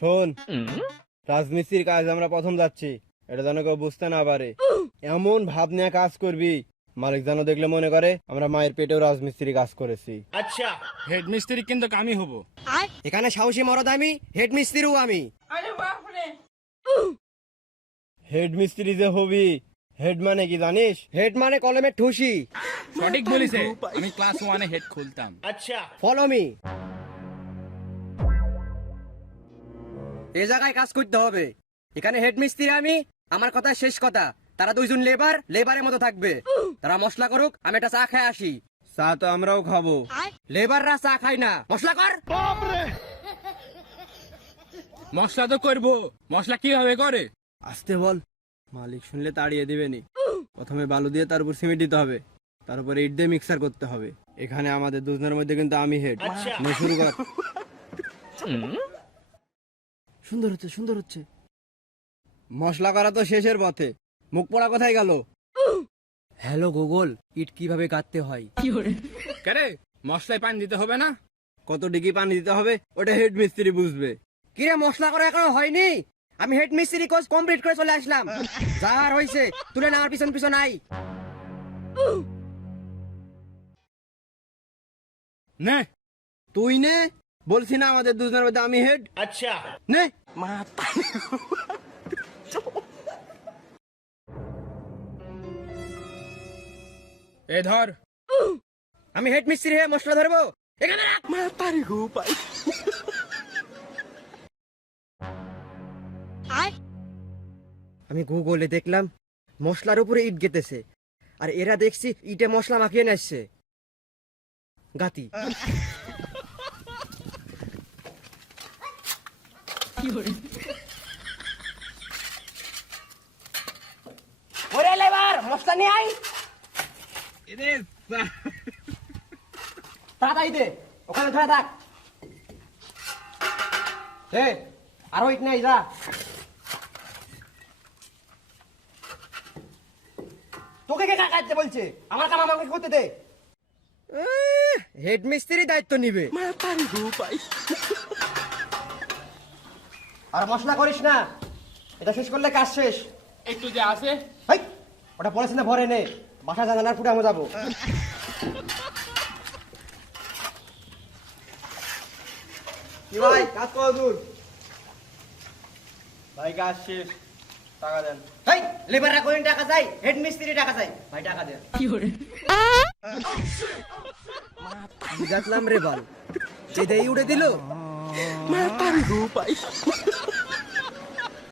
শোন, রাজমিস্ত্রির কাজ আমরা প্রথম যাচ্ছি, এটা যেন কেউ বুঝতে না পারে। এমন ভাব নিয়ে কাজ করবি মালিক যেন দেখলে মনে করে আমরা মায়ের পেটেও রাজমিস্ত্রি কাজ করেছি। আচ্ছা, হেড মিস্ত্রি কিন্তু আমি হব। এখানে সাহসী মরদ আমি, হেড মিস্ত্রিও আমি। হেড মিস্ত্রি যে হবি, হেড মানে কি জানিস? হেড মানে কলমের ঠুসি। সঠিক বলিছে, আমি ক্লাস 1 এ হেড খুলতাম। अच्छा ফলো মি। এই জায়গায় কাজ করতে হবে। এখানে হেড মিস্ত্রি আমি, আমার কথা শেষ কথা। তারা দুইজন লেবারের মতো থাকবে। তারা মশলা করুক, আমি একটা চা খেয়ে আসি। চা তো আমরাও খাবো। লেবাররা চা খায় না, মশলা কর। মশলা তো করবো, মশলা কিভাবে করে? আসতে বল, মালিক শুনলে তাড়িয়ে দিবেনি। প্রথমে বালু দিয়ে তার উপর সিমেন্ট দিতে হবে, তার উপরে ইট দিয়ে মিক্সার করতে হবে। এখানে আমাদের দুজনের মধ্যে কিন্তু আমি হেড। নে শুরু কর। সুন্দর হচ্ছে, সুন্দর হচ্ছে। মশলা করা তো শেষের পথে, মুখ পড়া কোথায় গেল? হ্যালো গুগল, ইট কিভাবে কাটতে হয়? কেরে, মশলায় পানি দিতে হবে না? কত ডিগ্রি পানি দিতে হবে ওটা হেড মিস্ত্রি বুঝবে। কিরে, মশলা করা এখনো হয়নি? আমি হেড মিস্ত্রি কোর্স কমপ্লিট করে চলে আসলাম। যা আর হয়েছে তুলে নেওয়ার পিছন পিছন আই। নে, তুই নে, বলছি না আমাদের দুজনের মধ্যে আমি হেড। अच्छा নে। এ ধর। আমি হেড মিস্ত্রি হয়ে মশলা ধরবো, এখানে রাখ। আমি গুগলে দেখলাম মশলার উপরে ইট গেতেছে, আর এরা দেখছি ইটে মশলা মাখিয়ে নাচছে। গাতি। ওরে লেবার, মশলা নিয়ে আই। তাড়াতাড়ি দে, ওখানে ধরে থাক। হে, আরো ইট নেই, যা। তোকে কে কাটতে বলছে? আমার কাম আমাকে করতে দে। হেড মিস্ত্রি দায়িত্ব নিবে। আর মশলা করিস না, এটা শেষ করলে কাজ শেষ। একটু যে আছে। হাই, ওটা পড়েছে না, ভরে নে। বাসা জানালার ফুটে আমরা যাবো। কি ভাই, কাজ কত দূর? ভাই কাজ শেষ, টাকা দেন। হাই, লেবাররা কোন টাকা চাই? হেড মিস্ত্রি টাকা চাই। ভাই টাকা দে। দেখলাম রে বাল, যে দেই উড়ে দিল।